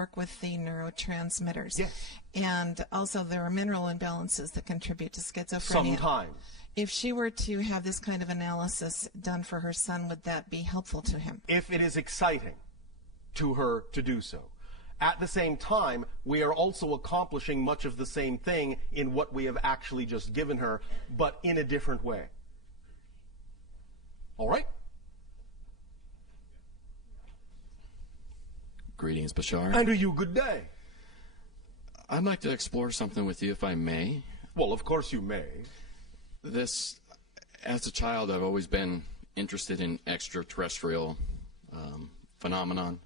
work with the neurotransmitters. Yes. And also there are mineral imbalances that contribute to schizophrenia. Sometimes. If she were to have this kind of analysis done for her son, would that be helpful to him? If it is exciting to her to do so. At the same time, we are also accomplishing much of the same thing in what we have actually just given her, but in a different way. All right? Greetings, Bashar. And to you, good day. I'd like to explore something with you, if I may. Well, of course you may. As a child, I've always been interested in extraterrestrial phenomenon.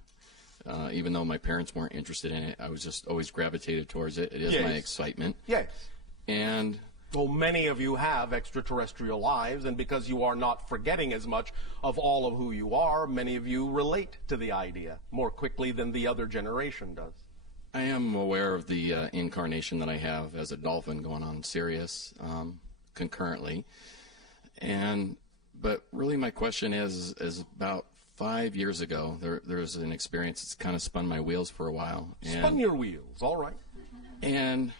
Even though my parents weren't interested in it, I was just always gravitated towards it. It is my excitement. Yes. And well, many of you have extraterrestrial lives, and because you are not forgetting as much of all of who you are, many of you relate to the idea more quickly than the other generation does. I am aware of the incarnation that I have as a dolphin going on Sirius concurrently. But really my question is about 5 years ago, there was an experience that's kind of spun my wheels for a while. Spun your wheels, all right. And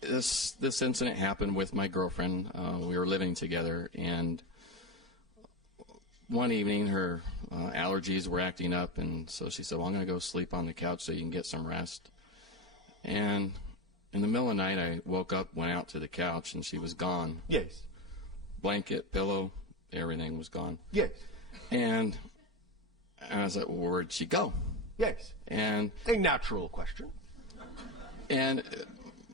this incident happened with my girlfriend. We were living together, and one evening her allergies were acting up, and so she said, well, I'm going to go sleep on the couch so you can get some rest. And in the middle of the night, I woke up, went out to the couch, and she was gone. Yes. Blanket, pillow, everything was gone. Yes. And I was like, well, where'd she go? Yes. And a natural question. And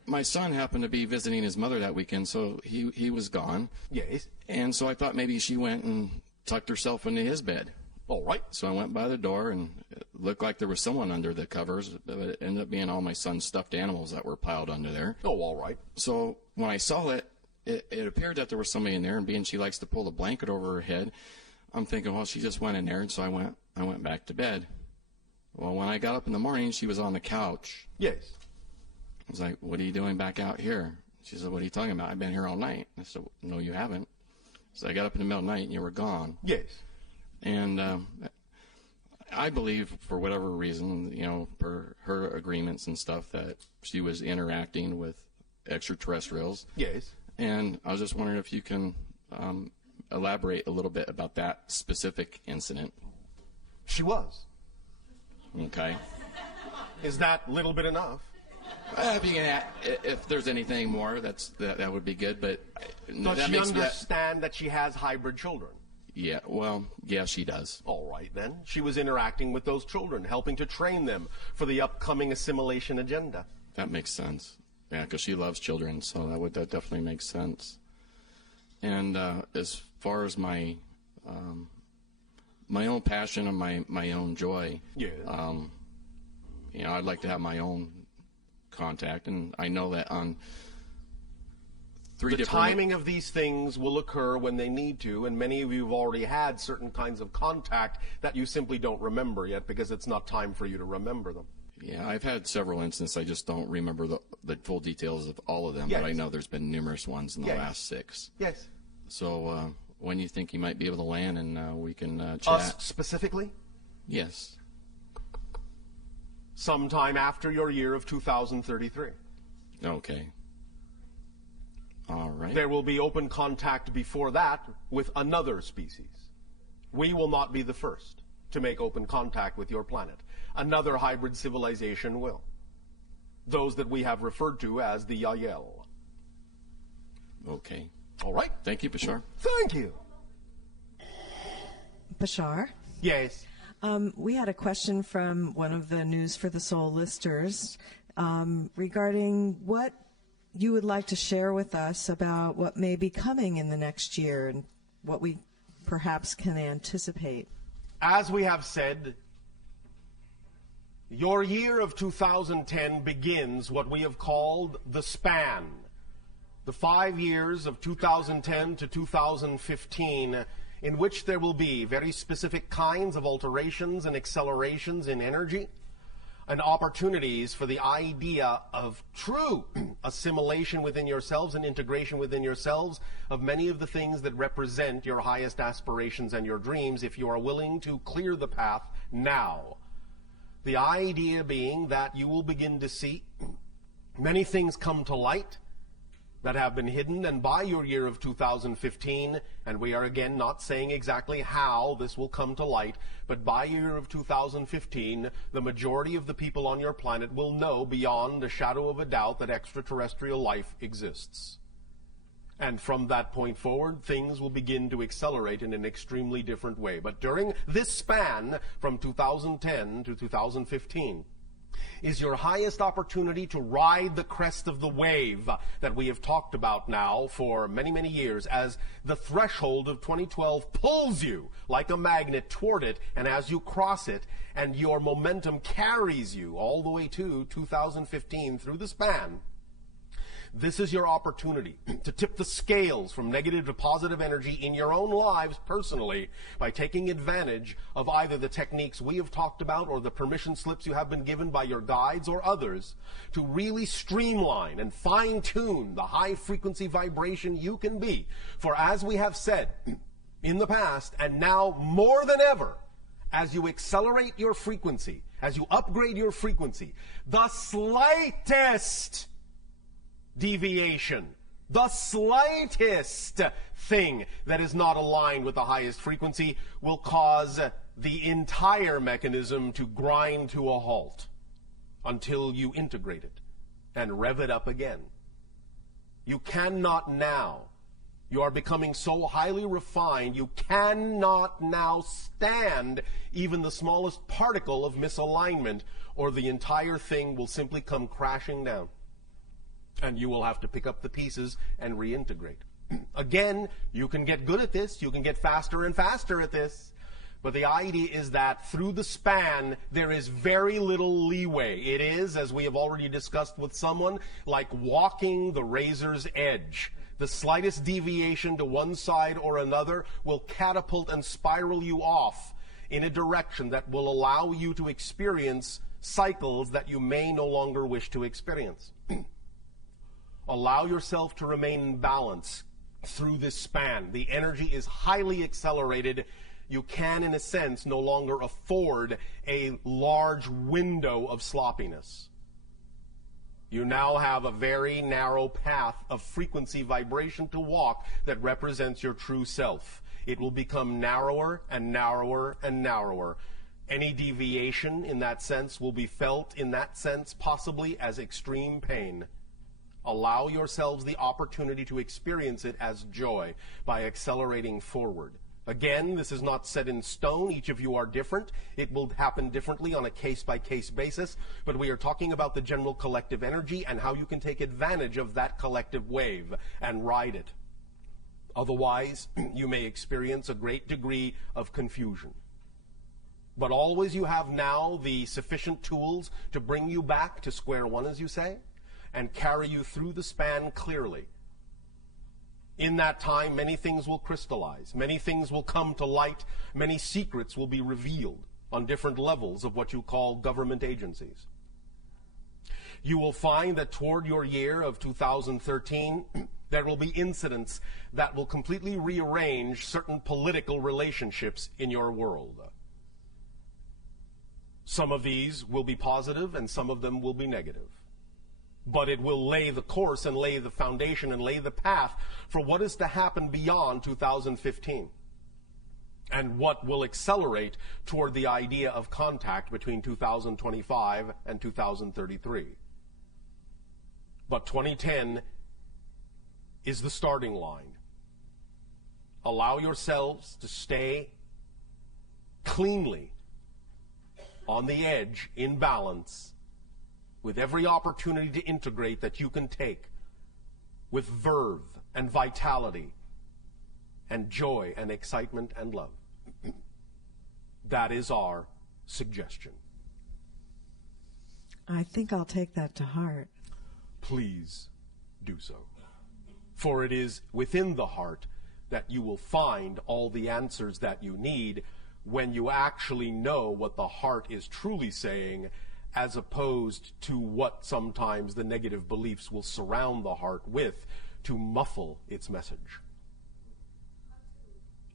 my son happened to be visiting his mother that weekend, so he was gone. Yes. And so I thought maybe she went and tucked herself into his bed. All right. So I went by the door, and it looked like there was someone under the covers, but it ended up being all my son's stuffed animals that were piled under there. Oh, all right. So when I saw it, it appeared that there was somebody in there, and being she likes to pull the blanket over her head, I'm thinking, well, she just went in there, and so I went back to bed. Well, when I got up in the morning, she was on the couch. Yes. I was like, what are you doing back out here? She said, what are you talking about? I've been here all night. I said, no, you haven't. So I got up in the middle of the night, and you were gone. Yes. And I believe, for whatever reason, per her agreements and stuff, that she was interacting with extraterrestrials. Yes. And I was just wondering if you can elaborate a little bit about that specific incident. She was. Okay. Is that little bit enough? If there's anything more, that would be good. But does she understand that she has hybrid children? Yeah. Well, yeah, she does. All right, then. She was interacting with those children, helping to train them for the upcoming assimilation agenda. That makes sense. Yeah, because she loves children, so that definitely makes sense. And as far as my own passion and my own joy, yeah. I'd like to have my own contact, and I know that on the timing of these things will occur when they need to, and many of you have already had certain kinds of contact that you simply don't remember yet because it's not time for you to remember them. Yeah, I've had several instances. I just don't remember the full details of all of them, yes. But I know there's been numerous ones in the last 6. Yes. So when you think you might be able to land, and we can chat? Us specifically? Yes. Sometime after your year of 2033. Okay. All right. There will be open contact before that with another species. We will not be the first to make open contact with your planet. Another hybrid civilization will. Those that we have referred to as the Yael. Okay. All right. Thank you, Bashar. Thank you. Bashar? Yes. We had a question from one of the News for the Soul listers regarding what you would like to share with us about what may be coming in the next year and what we perhaps can anticipate. As we have said, your year of 2010 begins what we have called the span. The 5 years of 2010 to 2015, in which there will be very specific kinds of alterations and accelerations in energy and opportunities for the idea of true assimilation within yourselves and integration within yourselves of many of the things that represent your highest aspirations and your dreams, if you are willing to clear the path now. The idea being that you will begin to see many things come to light that have been hidden, and by your year of 2015, and we are again not saying exactly how this will come to light, but by year of 2015, the majority of the people on your planet will know beyond a shadow of a doubt that extraterrestrial life exists. And from that point forward, things will begin to accelerate in an extremely different way. But during this span, from 2010 to 2015, is your highest opportunity to ride the crest of the wave that we have talked about now for many, many years, as the threshold of 2012 pulls you like a magnet toward it, and as you cross it, and your momentum carries you all the way to 2015 through the span. This is your opportunity to tip the scales from negative to positive energy in your own lives personally by taking advantage of either the techniques we have talked about or the permission slips you have been given by your guides or others to really streamline and fine-tune the high-frequency vibration you can be. For as we have said in the past, and now more than ever, as you accelerate your frequency, as you upgrade your frequency, the slightest deviation, the slightest thing that is not aligned with the highest frequency will cause the entire mechanism to grind to a halt until you integrate it and rev it up again. You cannot now. You are becoming so highly refined, you cannot now stand even the smallest particle of misalignment, or the entire thing will simply come crashing down. And you will have to pick up the pieces and reintegrate. Again, you can get good at this. You can get faster and faster at this. But the idea is that through the span, there is very little leeway. It is, as we have already discussed with someone, like walking the razor's edge. The slightest deviation to one side or another will catapult and spiral you off in a direction that will allow you to experience cycles that you may no longer wish to experience. Allow yourself to remain in balance through this span. The energy is highly accelerated. You can, in a sense, no longer afford a large window of sloppiness. You now have a very narrow path of frequency vibration to walk that represents your true self. It will become narrower and narrower and narrower. Any deviation in that sense will be felt in that sense possibly as extreme pain. Allow yourselves the opportunity to experience it as joy by accelerating forward. Again, this is not set in stone. Each of you are different. It will happen differently on a case-by-case basis, but we are talking about the general collective energy and how you can take advantage of that collective wave and ride it. Otherwise, you may experience a great degree of confusion. But always you have now the sufficient tools to bring you back to square one, as you say, and carry you through the span clearly. In that time, many things will crystallize. Many things will come to light. Many secrets will be revealed on different levels of what you call government agencies. You will find that toward your year of 2013, there will be incidents that will completely rearrange certain political relationships in your world. Some of these will be positive and some of them will be negative. But it will lay the course and lay the foundation and lay the path for what is to happen beyond 2015 and what will accelerate toward the idea of contact between 2025 and 2033. But 2010 is the starting line. Allow yourselves to stay cleanly on the edge, in balance, with every opportunity to integrate that you can take, with verve and vitality and joy and excitement and love. That is our suggestion. I think I'll take that to heart. Please do so. For it is within the heart that you will find all the answers that you need when you actually know what the heart is truly saying, as opposed to what sometimes the negative beliefs will surround the heart with to muffle its message.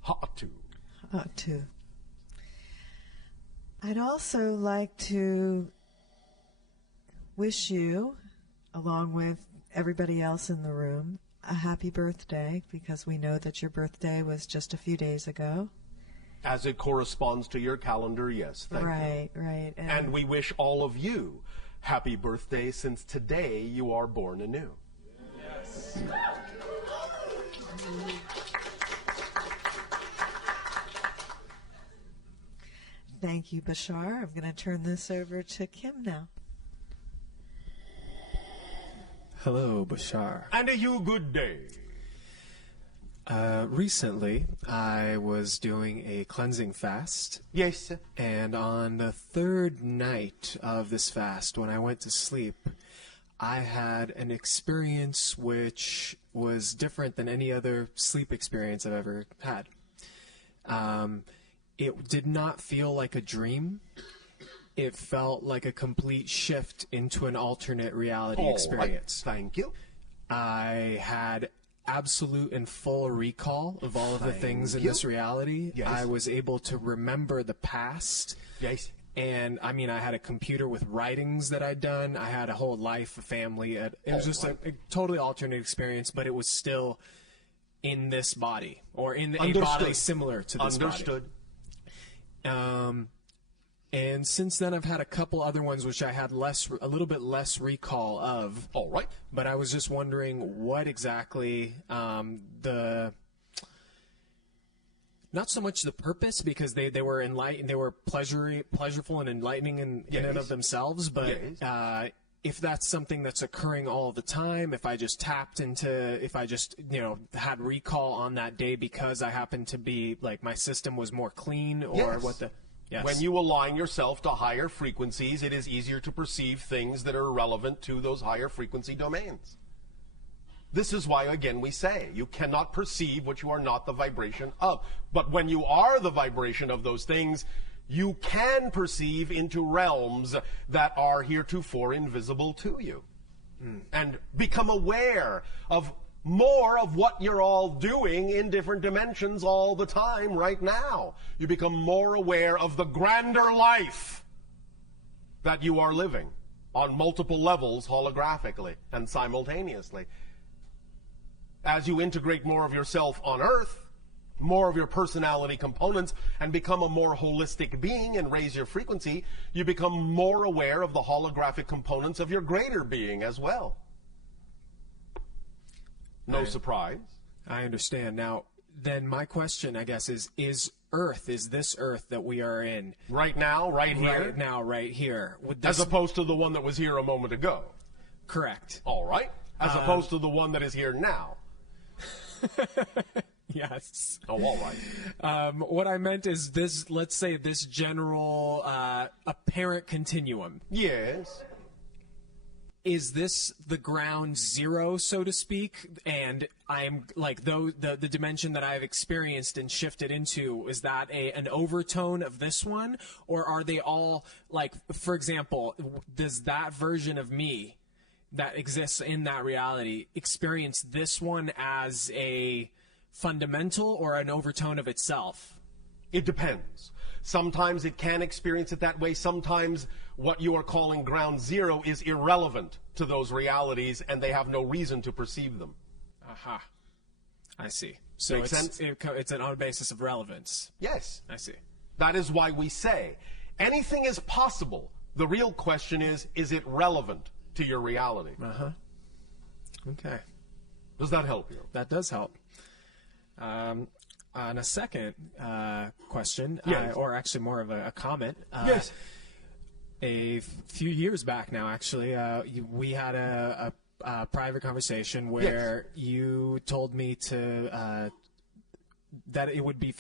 Hatu. Hatu. I'd also like to wish you, along with everybody else in the room, a happy birthday, because we know that your birthday was just a few days ago. As it corresponds to your calendar, yes. Thank you. Right. And we wish all of you happy birthday, since today you are born anew. Yes. Thank you, Bashar. I'm going to turn this over to Kim now. Hello, Bashar. And a you good day. Recently, I was doing a cleansing fast. Yes, sir. And on the third night of this fast, when I went to sleep, I had an experience which was different than any other sleep experience I've ever had. It did not feel like a dream. It felt like a complete shift into an alternate reality experience. Right. Thank you. I had absolute and full recall of all of the things in this reality. Yes. I was able to remember the past. Yes. And, I mean, I had a computer with writings that I'd done. I had a whole life, a family. It was just a totally alternate experience, but it was still in this body, or in a body similar to this Understood. body. And since then, I've had a couple other ones which I had a little bit less recall of. All right. But I was just wondering what exactly not so much the purpose, because they were enlightened, they were pleasureful and enlightening in and of themselves, but if that's something that's occurring all the time, if I just had recall on that day because I happened to be, like, my system was more clean, or what the... Yes. When you align yourself to higher frequencies, it is easier to perceive things that are relevant to those higher frequency domains. This is why, again, we say you cannot perceive what you are not the vibration of. But when you are the vibration of those things, you can perceive into realms that are heretofore invisible to you. And become aware of more of what you're all doing in different dimensions all the time right now. You become more aware of the grander life that you are living on multiple levels, holographically and simultaneously. As you integrate more of yourself on Earth, more of your personality components, and become a more holistic being and raise your frequency, you become more aware of the holographic components of your greater being as well. No surprise. I understand. Now, then my question, I guess, is this Earth that we are in? Right now, right here? Right now, right here. As opposed to the one that was here a moment ago? Correct. All right. As opposed to the one that is here now? Yes. Oh, all right. What I meant is this, let's say this general apparent continuum. Yes. Is this the ground zero, so to speak, and I'm like the dimension that I've experienced and shifted into, is that an overtone of this one, or are they all, like, for example, does that version of me that exists in that reality experience this one as a fundamental or an overtone of itself? It depends. Sometimes it can experience it that way. Sometimes what you are calling ground zero is irrelevant to those realities, and they have no reason to perceive them. Aha. I see. So Makes sense? It's on a basis of relevance. Yes. I see. That is why we say anything is possible. The real question is it relevant to your reality? Uh-huh. Okay. Does that help you? That does help. On a second question, Yes. or actually more of a comment. Yes. A few years back now, actually, we had a private conversation where you told me to that it would be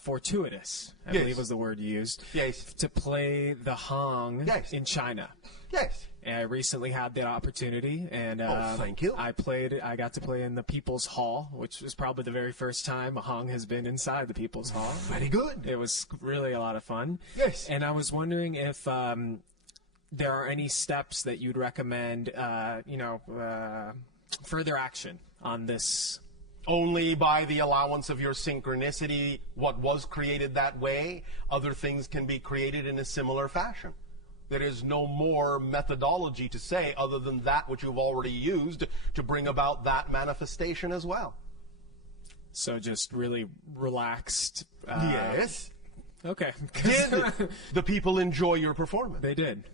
fortuitous, I believe was the word you used, to play the Hong in China. Yes. And I recently had that opportunity, and thank you. I got to play in the People's Hall, which was probably the very first time a Hong has been inside the People's Hall. Very good. It was really a lot of fun. Yes. And I was wondering if there are any steps that you'd recommend, further action on this Only by the allowance of your synchronicity, what was created that way, other things can be created in a similar fashion. There is no more methodology to say other than that which you've already used to bring about that manifestation as well. So just really relaxed. Yes. Okay. Did the people enjoy your performance? They did.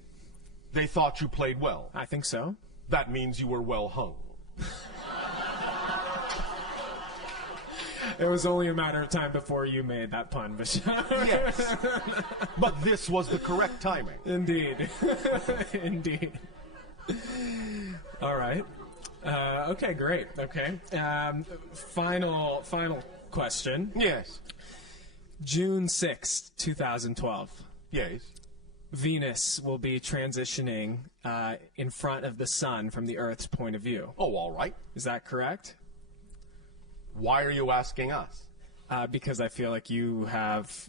They thought you played well. I think so. That means you were well hung. It was only a matter of time before you made that pun, Bashar. Yes. But this was the correct timing. Indeed. Indeed. All right. Okay, great. Okay. Final question. Yes. June 6th, 2012. Yes. Venus will be transitioning in front of the sun from the Earth's point of view. Oh, all right. Is that correct? Why are you asking us? Because I feel like you have,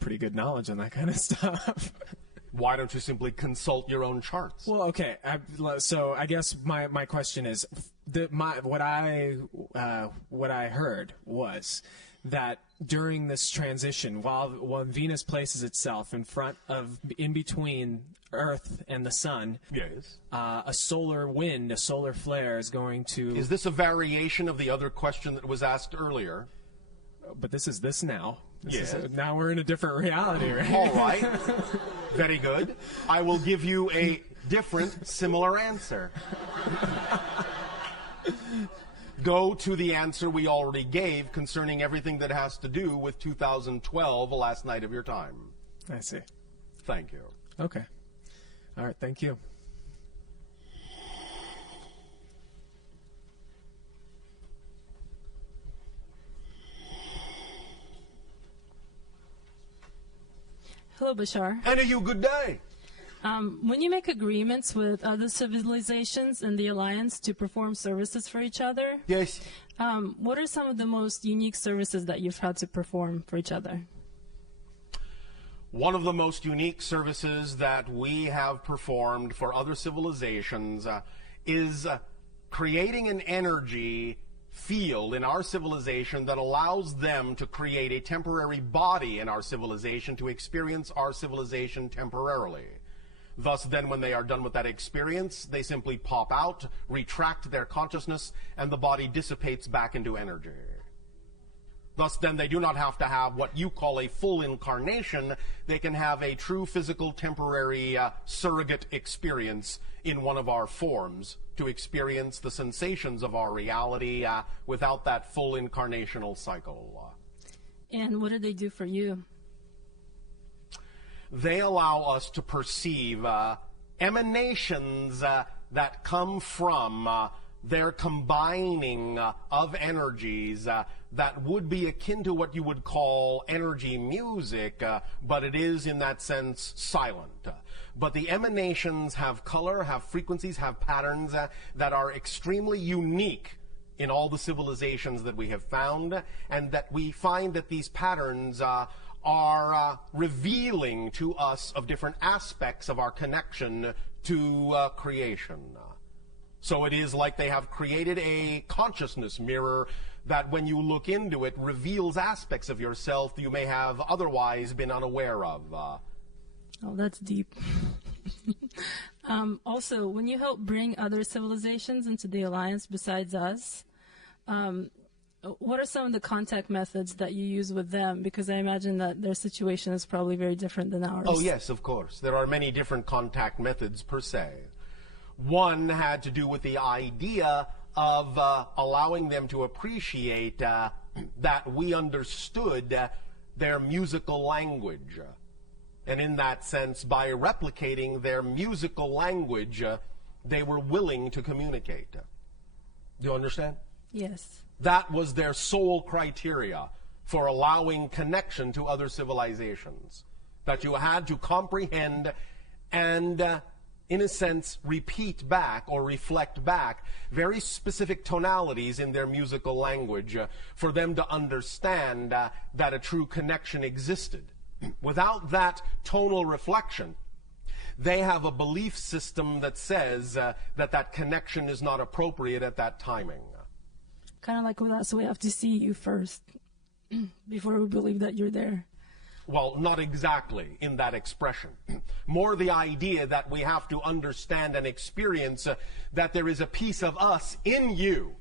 pretty good knowledge on that kind of stuff. Why don't you simply consult your own charts? Well, okay. So I guess my question is, what I heard was that during this transition, when Venus places itself in between Earth and the sun, yes, a solar wind, a solar flare is going to. Is this a variation of the other question that was asked earlier? But this is this now. Yes. Now we're in a different reality, right? All right. Very good. I will give you a different, similar answer. Go to the answer we already gave concerning everything that has to do with 2012, the last night of your time. I see. Thank you. Okay. All right, thank you. Hello, Bashar. And you good day. When you make agreements with other civilizations in the Alliance to perform services for each other, Yes. what are some of the most unique services that you've had to perform for each other? One of the most unique services that we have performed for other civilizations is creating an energy field in our civilization that allows them to create a temporary body in our civilization to experience our civilization temporarily. Thus, then, when they are done with that experience, they simply pop out, retract their consciousness, and the body dissipates back into energy. Thus, then, they do not have to have what you call a full incarnation. They can have a true physical temporary surrogate experience in one of our forms to experience the sensations of our reality without that full incarnational cycle. And what do they do for you? They allow us to perceive emanations that come from their combining of energies that would be akin to what you would call energy music, but it is in that sense silent. But the emanations have color, have frequencies, have patterns that are extremely unique in all the civilizations that we have found, and that we find that these patterns are revealing to us of different aspects of our connection to creation. So it is like they have created a consciousness mirror that when you look into it reveals aspects of yourself you may have otherwise been unaware of. Oh, that's deep. Also, when you help bring other civilizations into the Alliance besides us, what are some of the contact methods that you use with them? Because I imagine that their situation is probably very different than ours. Oh, yes, of course. There are many different contact methods per se. One had to do with the idea of allowing them to appreciate that we understood their musical language. And in that sense, by replicating their musical language, they were willing to communicate. Do you understand? Yes. That was their sole criteria for allowing connection to other civilizations. That you had to comprehend and, in a sense, repeat back or reflect back very specific tonalities in their musical language for them to understand that a true connection existed. Without that tonal reflection, they have a belief system that says that connection is not appropriate at that timing. Kind of like with us, we have to see you first before we believe that you're there. Well, not exactly in that expression. More the idea that we have to understand and experience that there is a piece of us in you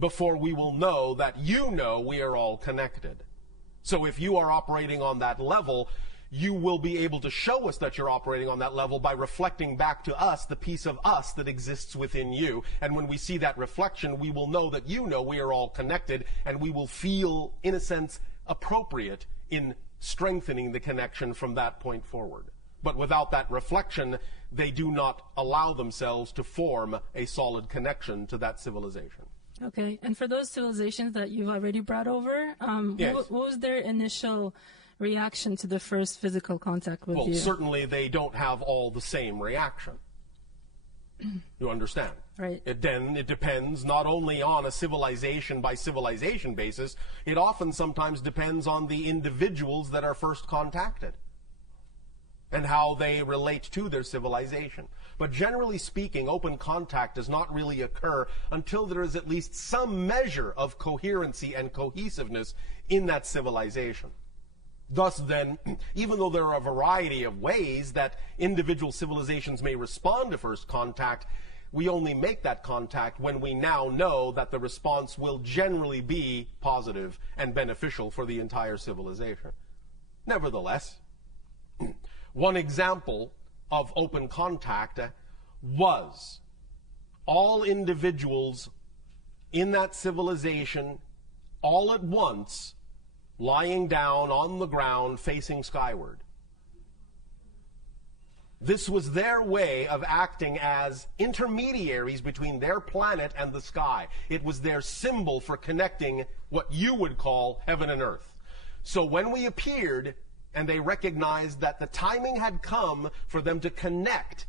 before we will know that you know we are all connected. So if you are operating on that level, you will be able to show us that you're operating on that level by reflecting back to us the piece of us that exists within you. And when we see that reflection, we will know that you know we are all connected, and we will feel, in a sense, appropriate in strengthening the connection from that point forward. But without that reflection, they do not allow themselves to form a solid connection to that civilization. Okay, and for those civilizations that you've already brought over, Yes. what was their initial reaction to the first physical contact with Well, you? certainly they don't have all the same reaction. You understand? Right. It depends not only on a civilization by civilization basis, it often sometimes depends on the individuals that are first contacted and how they relate to their civilization. But generally speaking, open contact does not really occur until there is at least some measure of coherency and cohesiveness in that civilization. Thus then, even though there are a variety of ways that individual civilizations may respond to first contact, we only make that contact when we now know that the response will generally be positive and beneficial for the entire civilization. Nevertheless, one example of open contact was all individuals in that civilization all at once lying down on the ground facing skyward. This was their way of acting as intermediaries between their planet and the sky. It was their symbol for connecting what you would call heaven and earth. So when we appeared and they recognized that the timing had come for them to connect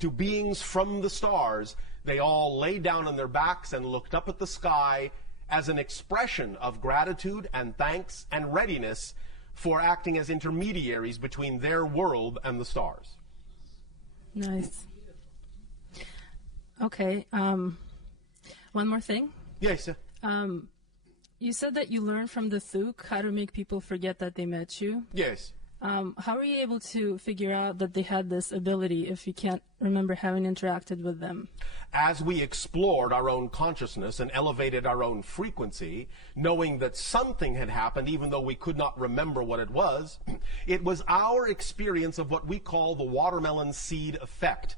to beings from the stars, they all lay down on their backs and looked up at the sky as an expression of gratitude and thanks and readiness for acting as intermediaries between their world and the stars. Nice. Okay. One more thing. Yes, sir. You said that you learned from the Thuk how to make people forget that they met you. Yes. How were you able to figure out that they had this ability if you can't remember having interacted with them? As we explored our own consciousness and elevated our own frequency, knowing that something had happened even though we could not remember what it was our experience of what we call the watermelon seed effect.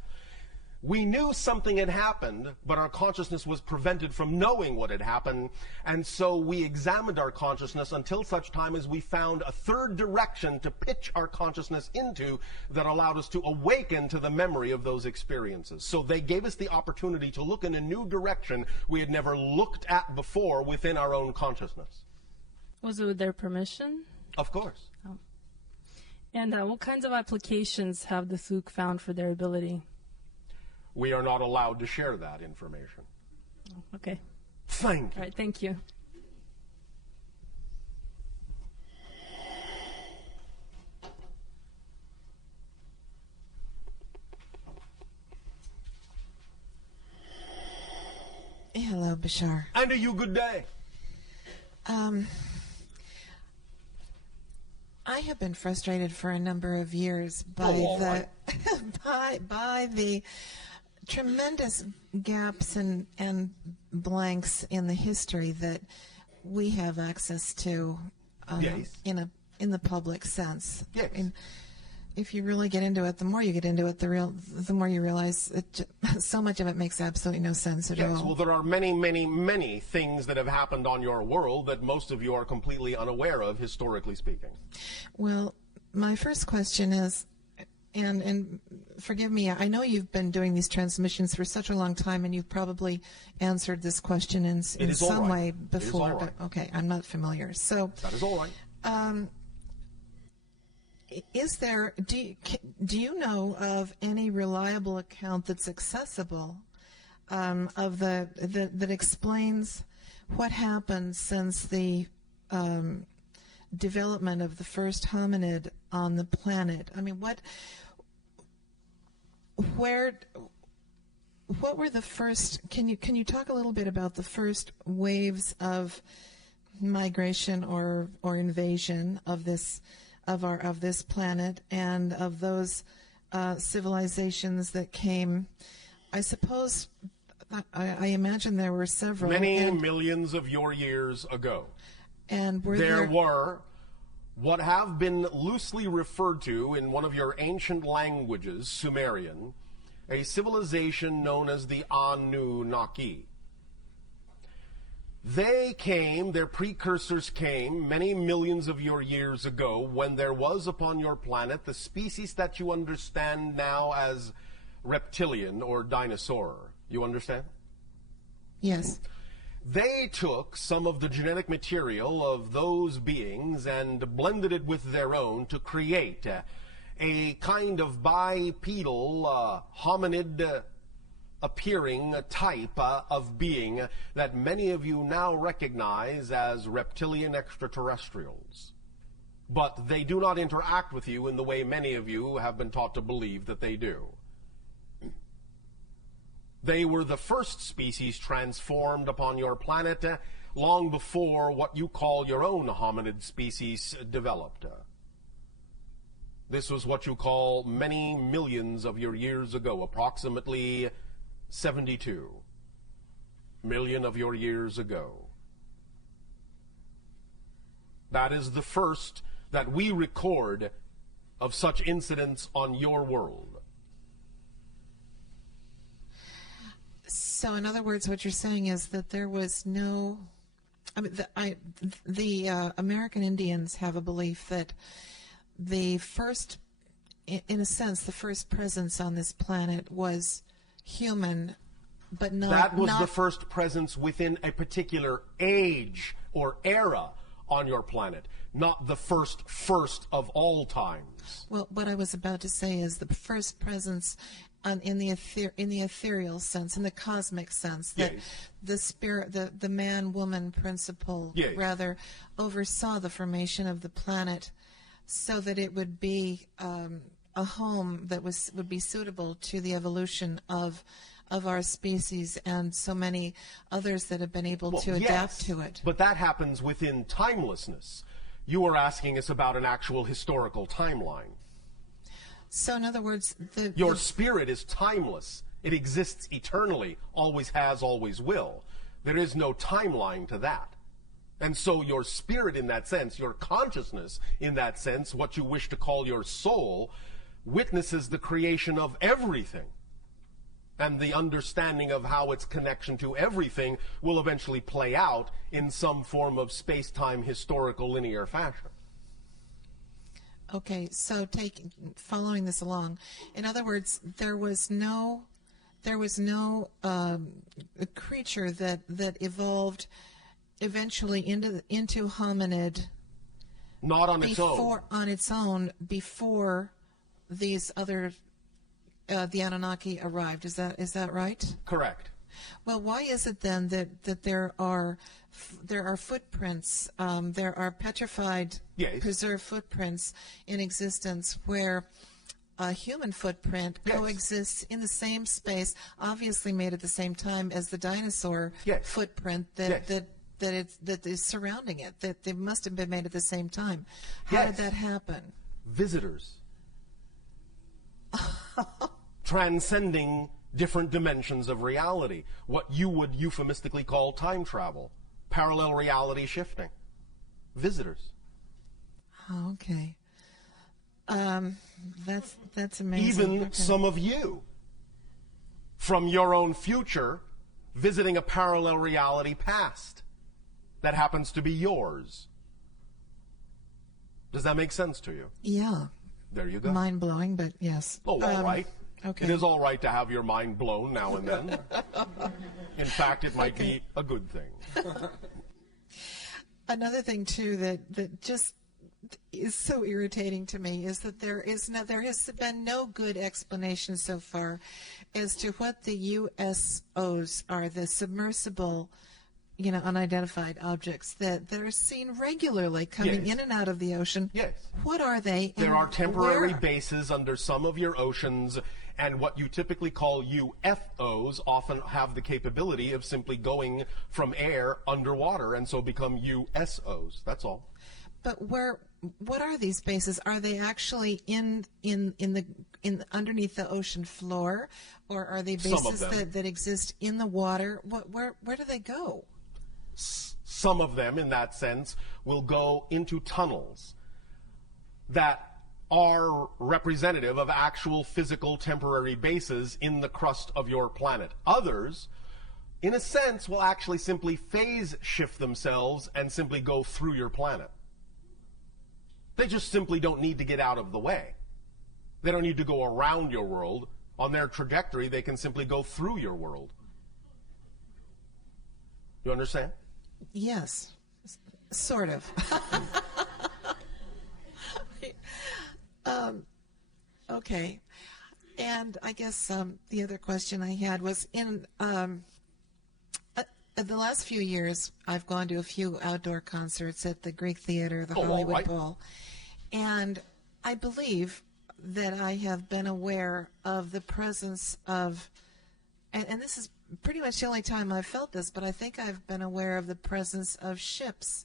We knew something had happened, but our consciousness was prevented from knowing what had happened, and so we examined our consciousness until such time as we found a third direction to pitch our consciousness into that allowed us to awaken to the memory of those experiences. So they gave us the opportunity to look in a new direction we had never looked at before within our own consciousness. Was it with their permission? Of course. Oh. And what kinds of applications have the Thuk found for their ability? We are not allowed to share that information. Okay. Thank you. All right, thank you. Hello, Bashar. And a you good day. I have been frustrated for a number of years by by the tremendous gaps and blanks in the history that we have access to Yes. in the public sense. Yes. And if you really get into it, the more you get into it, the more you realize so much of it makes absolutely no sense at Yes, all. well, there are many, many, many things that have happened on your world that most of you are completely unaware of, historically speaking. Well, my first question is, and forgive me, I know you've been doing these transmissions for such a long time, and you've probably answered this question in is all some right. way It is before. all right. But okay, I'm not familiar. So, That is all right. is there? Do you know of any reliable account that's accessible of that explains what happened since the development of the first hominid on the planet? I mean, what were the first? Can you talk a little bit about the first waves of migration or invasion of this planet, and of those civilizations that came? I suppose, I imagine there were several. Many millions of your years ago. And there were what have been loosely referred to in one of your ancient languages, Sumerian, a civilization known as the Anunnaki. They came, their precursors came, many millions of your years ago, when there was upon your planet the species that you understand now as reptilian or dinosaur. You understand? Yes. They took some of the genetic material of those beings and blended it with their own to create a kind of bipedal, hominid appearing type of being that many of you now recognize as reptilian extraterrestrials. But they do not interact with you in the way many of you have been taught to believe that they do. They were the first species transformed upon your planet long before what you call your own hominid species developed. This was what you call many millions of your years ago, approximately 72 million of your years ago. That is the first that we record of such incidents on your world. So, in other words, what you're saying is that there was no. I mean, the American Indians have a belief that the first, in a sense, the first presence on this planet was human, but not. That was the first presence within a particular age or era on your planet, not the first of all times. Well, what I was about to say is the first presence. In the ethereal sense, in the cosmic sense, that yes. The spirit, the man-woman principle, yes. rather oversaw the formation of the planet, so that it would be a home that would be suitable to the evolution of our species and so many others that have been able to adapt to it. But that happens within timelessness. You are asking us about an actual historical timeline. So, in other words, your spirit is timeless. It exists eternally, always has, always will. There is no timeline to that. And so your spirit in that sense, your consciousness in that sense, what you wish to call your soul, witnesses the creation of everything. And the understanding of how its connection to everything will eventually play out in some form of space-time historical linear fashion. Okay, so following this along, in other words, there was no creature that evolved eventually into hominid. Not on its own. On its own before these other the Anunnaki arrived. Is that right? Correct. Well, why is it then that there are footprints, there are petrified, yes. preserved footprints in existence where a human footprint yes. coexists in the same space, obviously made at the same time as the dinosaur yes. footprint yes. that is surrounding it, that they must have been made at the same time. How yes. did that happen? Visitors. Transcending different dimensions of reality, what you would euphemistically call time travel, parallel reality shifting. Visitors. Oh, okay. That's amazing. Even some of you, from your own future, visiting a parallel reality past that happens to be yours. Does that make sense to you? Yeah. There you go. Mind-blowing, but yes. Oh, all right. Okay. It is all right to have your mind blown now and then. In fact, it might be a good thing. Another thing, too, that just is so irritating to me is that there has been no good explanation so far as to what the USOs are, the submersible, unidentified objects that are seen regularly coming yes. in and out of the ocean. Yes. What are they? There are temporary bases under some of your oceans, And what you typically call UFOs often have the capability of simply going from air underwater and so become USOs. That's all. But what are these bases? Are they actually in underneath the ocean floor, or are they bases that exist in the water? Where do they go? Some of them, in that sense, will go into tunnels that are representative of actual physical temporary bases in the crust of your planet. Others, in a sense, will actually simply phase shift themselves and simply go through your planet. They just simply don't need to get out of the way. They don't need to go around your world. On their trajectory, they can simply go through your world. You understand? Yes, sort of. Okay. And I guess the other question I had was in the last few years, I've gone to a few outdoor concerts at the Greek Theater, the Hollywood Bowl, and I believe that I have been aware of the presence of, and this is pretty much the only time I've felt this, but I think I've been aware of the presence of ships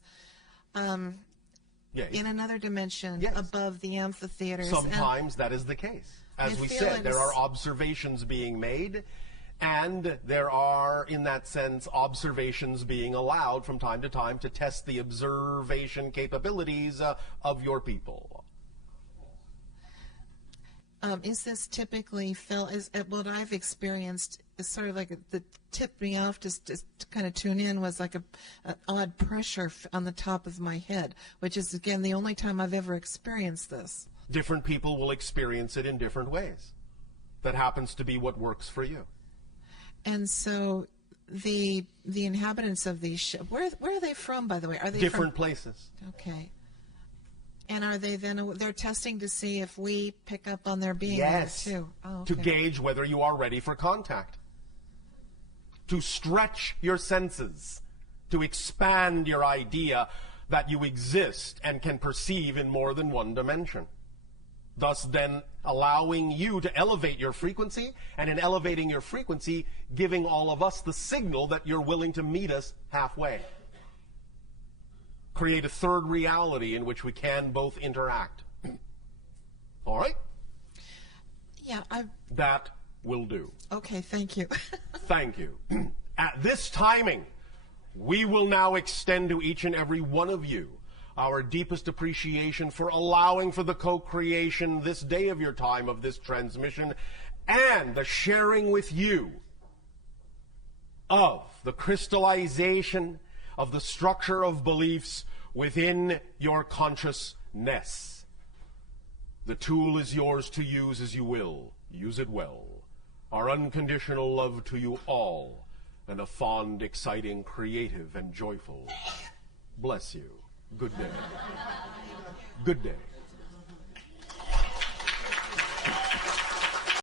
in another dimension above the amphitheaters. Sometimes that is the case. As we said, there are observations being made, and there are, in that sense, observations being allowed from time to test the observation capabilities of your people. Is this typically felt, what I've experienced is sort of like the tipped me off just to kind of tune in was like an odd pressure on the top of my head, which is, again, the only time I've ever experienced this. Different people will experience it in different ways. That happens to be what works for you. And so the inhabitants of these ships, where are they from, by the way? Are they different places? Okay. And are they then, they're testing to see if we pick up on their being there too? Oh, okay. To gauge whether you are ready for contact. To stretch your senses. To expand your idea that you exist and can perceive in more than one dimension. Thus then allowing you to elevate your frequency, and in elevating your frequency, giving all of us the signal that you're willing to meet us halfway. Create a third reality in which we can both interact. All right? Yeah, that will do. Okay, thank you. Thank you. At this timing, we will now extend to each and every one of you our deepest appreciation for allowing for the co-creation this day of your time of this transmission and the sharing with you of the crystallization of the structure of beliefs within your consciousness. The tool is yours to use as you will. Use it well. Our unconditional love to you all, and a fond, exciting, creative, and joyful bless you. Good day. Good day.